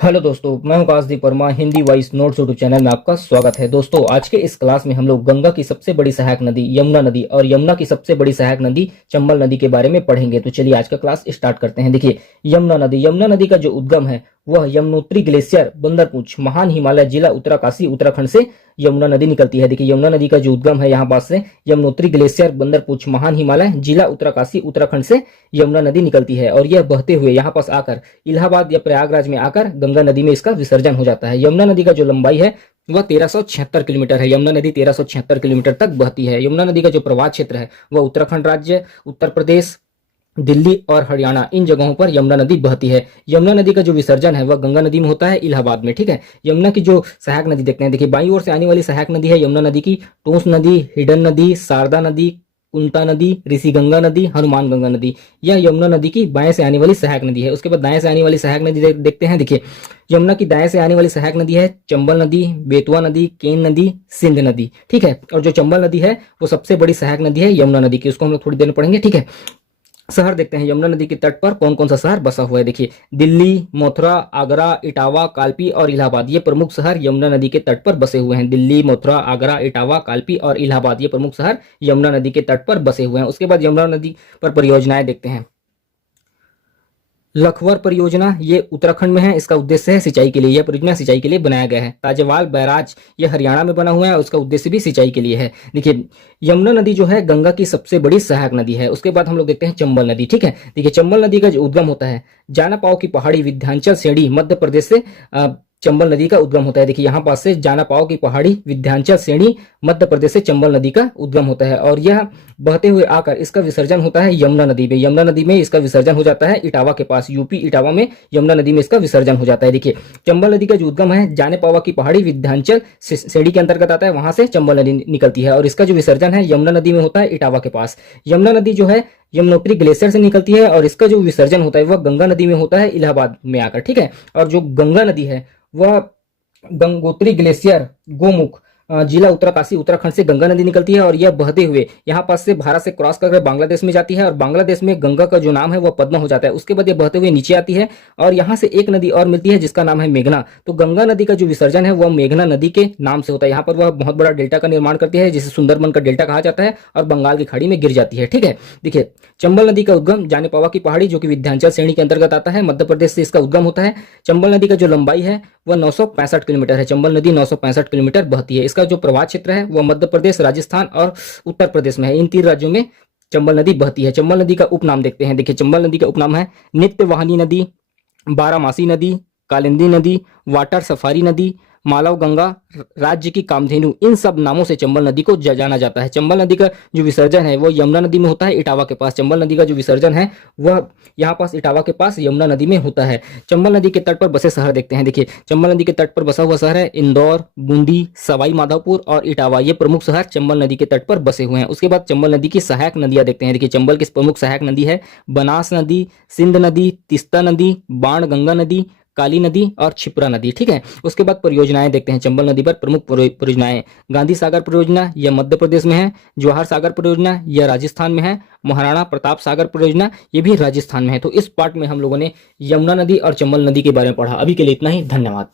Hello दोस्तों, मैं हूं Kashdeep Verma. Hindi voice notes YouTube channel में आपका स्वागत है। दोस्तों, आज के इस क्लास में हम लोग गंगा की सबसे बड़ी सहायक नदी यमुना नदी और यमुना की सबसे बड़ी सहायक नदी चंबल नदी के बारे में पढ़ेंगे। तो चलिए आज का क्लास स्टार्ट करते हैं। देखिए, यमुना नदी का जो उद्गम है वह यमुनोत्री ग्लेशियर बंदरपूंछ महान हिमालय जिला उत्तरकाशी उत्तराखंड से यमुना नदी निकलती है। देखिए, यमुना नदी का जो उद्गम है यहाँ पास से यमुनोत्री ग्लेशियर बंदरपूंछ महान हिमालय जिला उत्तरकाशी उत्तराखंड से यमुना नदी निकलती है और यह बहते हुए यहाँ पास आकर इलाहाबाद या प्रयागराज में आकर गंगा नदी में इसका विसर्जन हो जाता है। यमुना नदी का जो लंबाई है वह 1376 किलोमीटर है। यमुना नदी 1376 किलोमीटर तक बहती है। यमुना नदी का जो प्रवाह क्षेत्र है वह उत्तराखंड राज्य, उत्तर प्रदेश, दिल्ली और हरियाणा इन जगहों पर यमुना नदी बहती है। यमुना नदी का जो विसर्जन है वह गंगा नदी में होता है इलाहाबाद में। ठीक है, यमुना की जो सहायक नदी देखते हैं। देखिए, बाईं ओर से आने वाली सहायक नदी है यमुना नदी की टोंस नदी, हिडन नदी, शारदा नदी, कुंता नदी, ऋषिगंगा नदी, हनुमान गंगा नदी। यह यमुना नदी की बाएं से आने वाली सहायक नदी है। उसके बाद दाएं से आने वाली सहायक नदी देखते हैं। देखिए, यमुना की दाएं से आने वाली सहायक नदी है चंबल नदी, बेतवा नदी, केन नदी, सिंध नदी। ठीक है, और जो चंबल नदी है वो सबसे बड़ी सहायक नदी है यमुना नदी की। उसको हम लोग थोड़ी देर में पढ़ेंगे। ठीक है, शहर देखते हैं। यमुना नदी के तट पर कौन कौन सा शहर बसा हुआ है। देखिए, दिल्ली, मथुरा, आगरा, इटावा, कालपी और इलाहाबाद ये प्रमुख शहर यमुना नदी के तट पर बसे हुए हैं। दिल्ली, मथुरा, आगरा, इटावा, कालपी और इलाहाबाद ये प्रमुख शहर यमुना नदी के तट पर बसे हुए हैं। उसके बाद यमुना नदी पर परियोजनाएं देखते हैं। लखवर परियोजना ये उत्तराखंड में है। इसका उद्देश्य है सिंचाई के लिए। यह परियोजना सिंचाई के लिए बनाया गया है। ताजेवाल बैराज ये हरियाणा में बना हुआ है और उसका उद्देश्य भी सिंचाई के लिए है। देखिए, यमुना नदी जो है गंगा की सबसे बड़ी सहायक नदी है। उसके बाद हम लोग देखते हैं चंबल नदी। ठीक है, देखिए, चंबल नदी का जो उद्गम होता है जानापाव की पहाड़ी विंध्याचल श्रेणी मध्य प्रदेश से चंबल नदी का उद्गम होता है। देखिए, यहाँ पास से जानापाव की पहाड़ी विंध्याचल श्रेणी मध्य प्रदेश से चंबल नदी का उद्गम होता है और यह बहते हुए आकर इसका विसर्जन होता है यमुना नदी में। यमुना नदी में इसका विसर्जन हो जाता है इटावा के पास। यूपी इटावा में यमुना नदी में इसका विसर्जन हो जाता है। देखिए, चंबल नदी का जो उद्गम है जानेपावा की पहाड़ी विंध्याचल श्रेणी के अंतर्गत आता है, वहां से चंबल नदी निकलती है और इसका जो विसर्जन है यमुना नदी में होता है इटावा के पास। यमुना नदी जो है यमुनोत्री ग्लेशियर से निकलती है और इसका जो विसर्जन होता है वह गंगा नदी में होता है इलाहाबाद में आकर। ठीक है, और जो गंगा नदी है वह गंगोत्री ग्लेशियर गोमुख जिला उत्तरकाशी उत्तराखंड से गंगा नदी निकलती है और यह बहते हुए यहाँ पास से भारत से क्रॉस करके बांग्लादेश में जाती है और बांग्लादेश में गंगा का जो नाम है वह पद्मा हो जाता है। उसके बाद यह बहते हुए नीचे आती है और यहाँ से एक नदी और मिलती है जिसका नाम है मेघना। तो गंगा नदी का जो विसर्जन है वह मेघना नदी के नाम से होता है। यहाँ पर वह बहुत बड़ा डेल्टा का निर्माण करती है जिसे सुंदरबन का डेल्टा कहा जाता है और बंगाल की खाड़ी में गिर जाती है। ठीक है, देखिए, चंबल नदी का उद्गम जानेपावा की पहाड़ी जो कि विंध्याचल श्रेणी के अंतर्गत आता है, मध्य प्रदेश से इसका उद्गम होता है। चंबल नदी का जो लंबाई है वह 965 किलोमीटर है। चंबल नदी 965 किलोमीटर बहती है। इसका जो प्रवाह क्षेत्र है वह मध्य प्रदेश, राजस्थान और उत्तर प्रदेश में है। इन तीन राज्यों में चंबल नदी बहती है। चंबल नदी का उपनाम देखते हैं। देखिए, चंबल नदी का उपनाम है नित्य वाहिनी नदी, बारामासी नदी, कालिंदी नदी, वाटर सफारी नदी, मालव गंगा, राज्य की कामधेनु, इन सब नामों से चंबल नदी को जाना जाता है। चंबल नदी का जो विसर्जन है वो यमुना नदी में होता है इटावा के पास। चंबल नदी का जो विसर्जन है वह यहाँ पास इटावा के पास यमुना नदी में होता है। चंबल नदी के तट पर बसे शहर देखते हैं। देखिए, चंबल नदी के तट पर बसा हुआ शहर है इंदौर, बूंदी, सवाई माधोपुर और इटावा ये प्रमुख शहर चंबल नदी के तट पर बसे हुए हैं। उसके बाद चंबल नदी की सहायक नदियां देखते हैं। देखिए, चंबल की प्रमुख सहायक नदी है बनास नदी, सिंध नदी, तिस्ता नदी, बाण गंगा नदी, काली नदी और क्षिप्रा नदी। ठीक है, उसके बाद परियोजनाएं देखते हैं। चंबल नदी पर प्रमुख परियोजनाएं गांधी सागर परियोजना यह मध्य प्रदेश में है, जवाहर सागर परियोजना यह राजस्थान में है, महाराणा प्रताप सागर परियोजना ये भी राजस्थान में है। तो इस पार्ट में हम लोगों ने यमुना नदी और चंबल नदी के बारे में पढ़ा। अभी के लिए इतना ही, धन्यवाद।